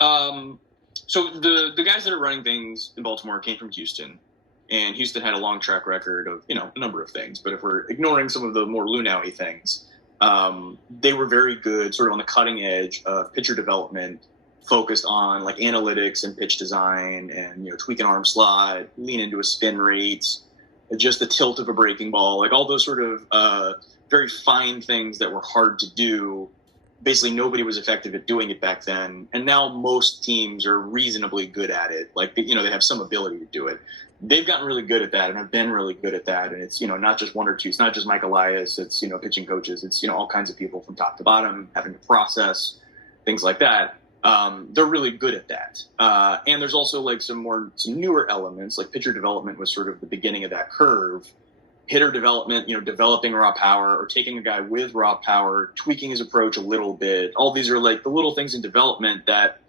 So the guys that are running things in Baltimore came from Houston, and Houston had a long track record of a number of things. But if we're ignoring some of the more Lunowy things, they were very good, sort of on the cutting edge of pitcher development, focused on like analytics and pitch design, and tweak an arm slot, lean into a spin rate, adjust the tilt of a breaking ball, like all those sort of very fine things that were hard to do. Basically, nobody was effective at doing it back then, and now most teams are reasonably good at it. Like they have some ability to do it. They've gotten really good at that and have been really good at that. And it's not just one or two. It's not just Mike Elias. It's pitching coaches. It's all kinds of people from top to bottom having to process things like that. They're really good at that. And there's also like some newer elements, like pitcher development was sort of the beginning of that curve. Hitter development, developing raw power or taking a guy with raw power, tweaking his approach a little bit. All these are like the little things in development that,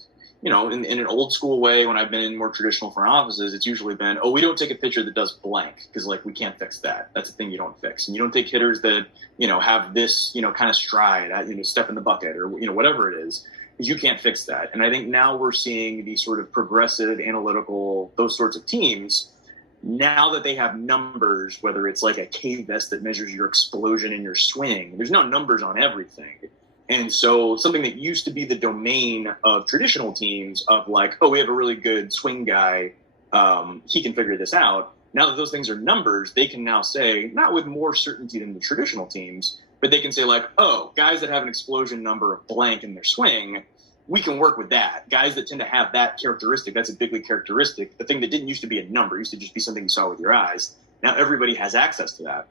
in an old school way, when I've been in more traditional front offices, it's usually been, we don't take a pitcher that does blank because like we can't fix that. That's a thing you don't fix. And you don't take hitters that, have this, kind of stride, step in the bucket or, whatever it is, because you can't fix that. And I think now we're seeing these sort of progressive, analytical, those sorts of teams. Now that they have numbers, whether it's like a K-vest that measures your explosion and your swing, there's now numbers on everything. And so something that used to be the domain of traditional teams of like, we have a really good swing guy, he can figure this out. Now that those things are numbers, they can now say, not with more certainty than the traditional teams, but they can say like, guys that have an explosion number of blank in their swing, we can work with that. Guys that tend to have that characteristic, that's a big league characteristic, the thing that didn't used to be a number, used to just be something you saw with your eyes. Now everybody has access to that.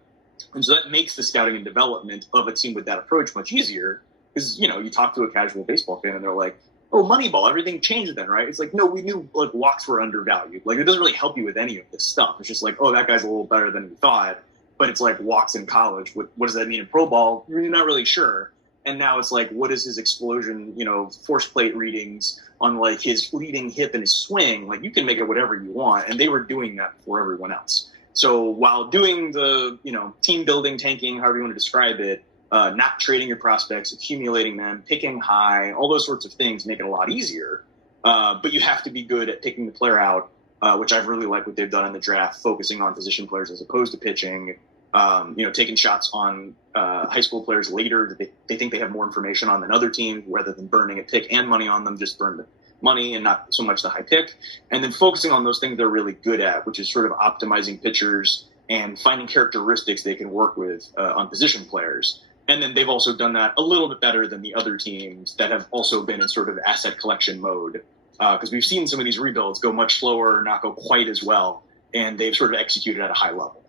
And so that makes the scouting and development of a team with that approach much easier because, you talk to a casual baseball fan and they're like, Moneyball, everything changed then, right? It's like, no, we knew like walks were undervalued. Like it doesn't really help you with any of this stuff. It's just like, that guy's a little better than we thought. But it's like walks in college. What does that mean in pro ball? You're not really sure. And now it's like, what is his explosion, force plate readings on like his leading hip and his swing? Like you can make it whatever you want. And they were doing that for everyone else. So while doing the, team building, tanking, however you want to describe it, not trading your prospects, accumulating them, picking high, all those sorts of things make it a lot easier. But you have to be good at picking the player out, which I've really liked what they've done in the draft, focusing on position players as opposed to pitching. Taking shots on high school players later that they think they have more information on than other teams, rather than burning a pick and money on them, just burn the money and not so much the high pick. And then focusing on those things they're really good at, which is sort of optimizing pitchers and finding characteristics they can work with on position players. And then they've also done that a little bit better than the other teams that have also been in sort of asset collection mode. Because we've seen some of these rebuilds go much slower or not go quite as well, and they've sort of executed at a high level.